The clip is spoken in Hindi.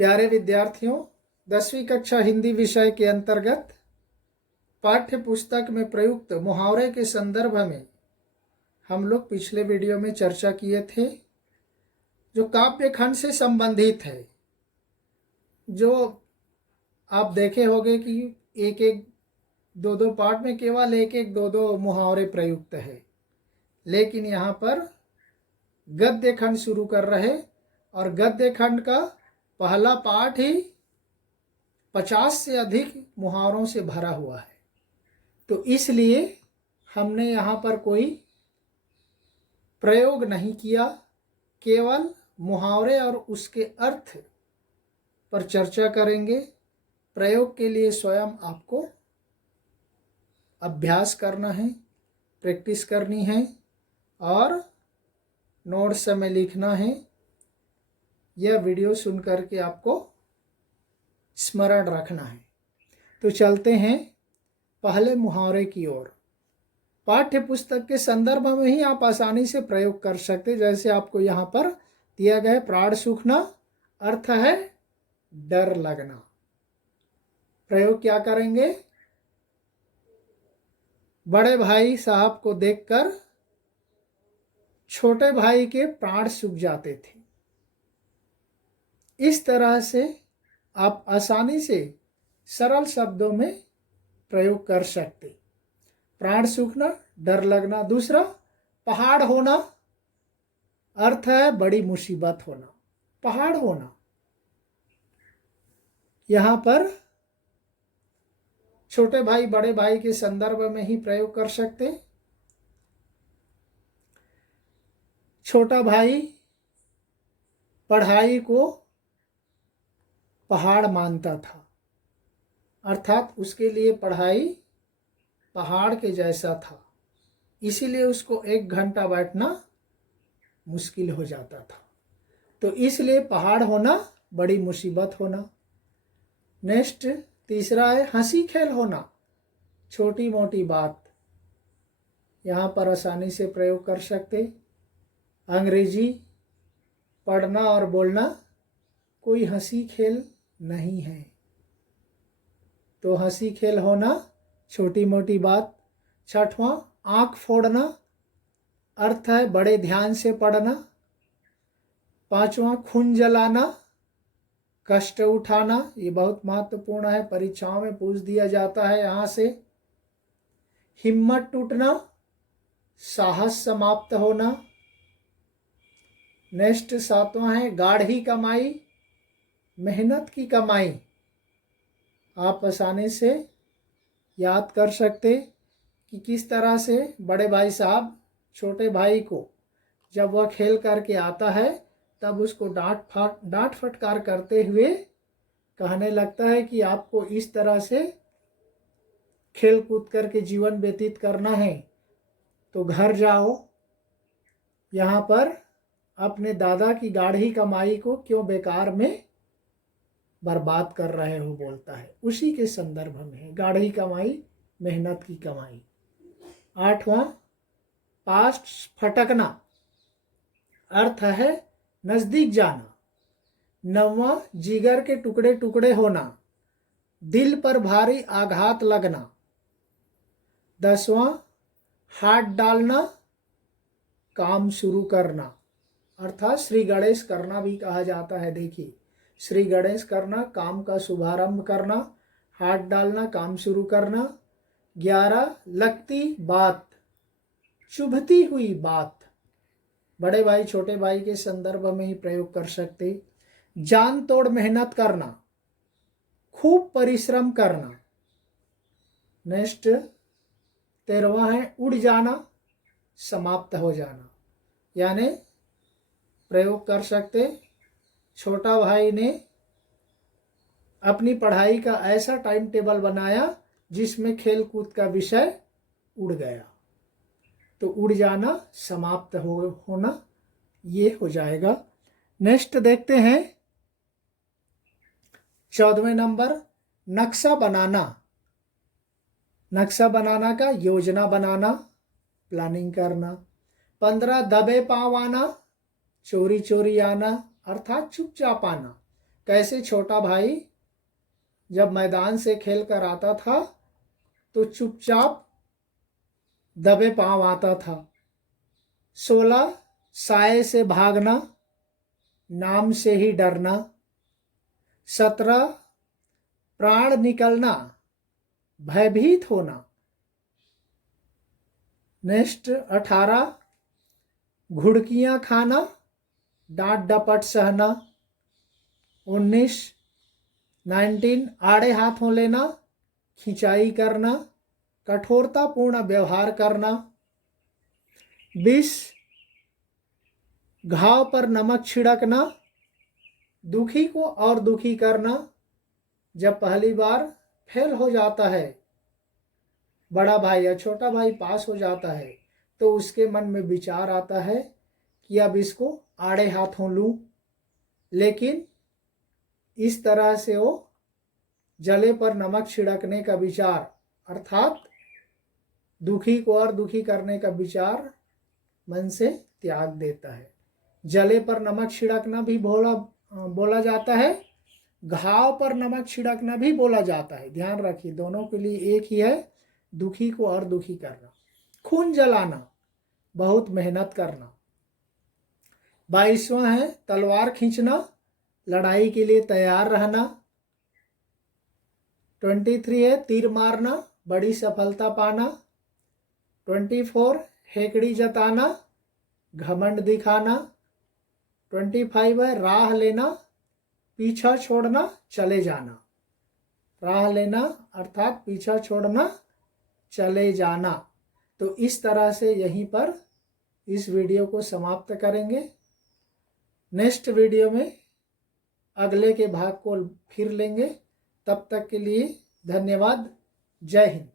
प्यारे विद्यार्थियों, 10वीं कक्षा हिंदी विषय के अंतर्गत पाठ्य पुस्तक में प्रयुक्त मुहावरे के संदर्भ में हम लोग पिछले वीडियो में चर्चा किए थे, जो काव्य खंड से संबंधित है। जो आप देखे होंगे कि एक एक दो दो पाठ में केवल एक एक दो दो मुहावरे प्रयुक्त है, लेकिन यहाँ पर गद्य खंड शुरू कर रहे और गद्य खंड का पहला पाठ ही 50 से अधिक मुहावरों से भरा हुआ है। तो इसलिए हमने यहाँ पर कोई प्रयोग नहीं किया, केवल मुहावरे और उसके अर्थ पर चर्चा करेंगे। प्रयोग के लिए स्वयं आपको अभ्यास करना है, प्रैक्टिस करनी है और नोट्स में लिखना है। यह वीडियो सुन करके आपको स्मरण रखना है। तो चलते हैं पहले मुहावरे की ओर। पाठ्य पुस्तक के संदर्भ में ही आप आसानी से प्रयोग कर सकते, जैसे आपको यहाँ पर दिया गया है। प्राण सूखना अर्थ है डर लगना। प्रयोग क्या करेंगे? बड़े भाई साहब को देखकर छोटे भाई के प्राण सूख जाते थे। इस तरह से आप आसानी से सरल शब्दों में प्रयोग कर सकते। प्राण सूखना, डर लगना। दूसरा, पहाड़ होना अर्थ है बड़ी मुसीबत होना। पहाड़ होना, यहाँ पर छोटे भाई बड़े भाई के संदर्भ में ही प्रयोग कर सकते। छोटा भाई पढ़ाई को पहाड़ मानता था, अर्थात उसके लिए पढ़ाई पहाड़ के जैसा था, इसीलिए उसको 1 घंटा बैठना मुश्किल हो जाता था। तो इसलिए पहाड़ होना बड़ी मुसीबत होना। नेक्स्ट, तीसरा है हंसी खेल होना। छोटी मोटी बात यहाँ पर आसानी से प्रयोग कर सकते। अंग्रेजी पढ़ना और बोलना कोई हंसी खेल नहीं है, तो हंसी खेल होना छोटी मोटी बात। छठवां, आँख फोड़ना अर्थ है बड़े ध्यान से पढ़ना। पांचवा, खून जलाना, कष्ट उठाना। ये बहुत महत्वपूर्ण है, परीक्षाओं में पूछ दिया जाता है यहाँ से। हिम्मत टूटना, साहस समाप्त होना। नेक्स्ट, सातवां है गाढ़ी कमाई, मेहनत की कमाई। आप आसानी से याद कर सकते कि किस तरह से बड़े भाई साहब छोटे भाई को जब वह खेल करके आता है तब उसको डांट फटकार करते हुए कहने लगता है कि आपको इस तरह से खेल कूद करके जीवन व्यतीत करना है तो घर जाओ, यहाँ पर अपने दादा की गाढ़ी कमाई को क्यों बेकार में बर्बाद कर रहे हो, बोलता है। उसी के संदर्भ में गाढ़ी कमाई, मेहनत की कमाई। आठवां, पास फटकना अर्थ है नजदीक जाना। नौवां, जिगर के टुकड़े टुकड़े होना, दिल पर भारी आघात लगना। 10वां, हाथ डालना, काम शुरू करना, अर्थात श्री गणेश करना भी कहा जाता है। देखिए, श्री गणेश करना, काम का शुभारंभ करना, हाथ डालना, काम शुरू करना। 11, लगती बात, चुभती हुई बात। बड़े भाई छोटे भाई के संदर्भ में ही प्रयोग कर सकते। जान तोड़ मेहनत करना, खूब परिश्रम करना। नेक्स्ट, 13वां है उड़ जाना, समाप्त हो जाना। यानी प्रयोग कर सकते, छोटा भाई ने अपनी पढ़ाई का ऐसा टाइम टेबल बनाया जिसमें खेल कूद का विषय उड़ गया, तो उड़ जाना, समाप्त होना, ये हो जाएगा। नेक्स्ट देखते हैं 14वें नंबर, नक्शा बनाना। नक्शा बनाना का योजना बनाना, प्लानिंग करना। 15, दबे पाँव आना, चोरी चोरी आना, अर्थात चुपचाप आना। कैसे छोटा भाई जब मैदान से खेल कर आता था तो चुपचाप दबे पांव आता था। 16 साए से भागना, नाम से ही डरना। 17 प्राण निकलना, भयभीत होना। नेक्स्ट 18 घुड़कियां खाना, डांट डपट सहना। 19 आड़े हाथों लेना, खिंचाई करना, कठोरतापूर्ण व्यवहार करना। 20 घाव पर नमक छिड़कना, दुखी को और दुखी करना। जब पहली बार फेल हो जाता है बड़ा भाई या छोटा भाई पास हो जाता है तो उसके मन में विचार आता है कि अब इसको आड़े हाथों लूं, लेकिन इस तरह से वो जले पर नमक छिड़कने का विचार अर्थात दुखी को और दुखी करने का विचार मन से त्याग देता है। जले पर नमक छिड़कना भी बोला जाता है, घाव पर नमक छिड़कना भी बोला जाता है। ध्यान रखिए दोनों के लिए एक ही है, दुखी को और दुखी करना। खून जलाना, बहुत मेहनत करना। 22वां है तलवार खींचना, लड़ाई के लिए तैयार रहना। 23 है तीर मारना, बड़ी सफलता पाना। 24 हेकड़ी जताना, घमंड दिखाना। 25 है राह लेना, पीछा छोड़ना, चले जाना। राह लेना अर्थात पीछा छोड़ना, चले जाना। तो इस तरह से यहीं पर इस वीडियो को समाप्त करेंगे। नेक्स्ट वीडियो में अगले के भाग को फिर लेंगे। तब तक के लिए धन्यवाद। जय हिंद।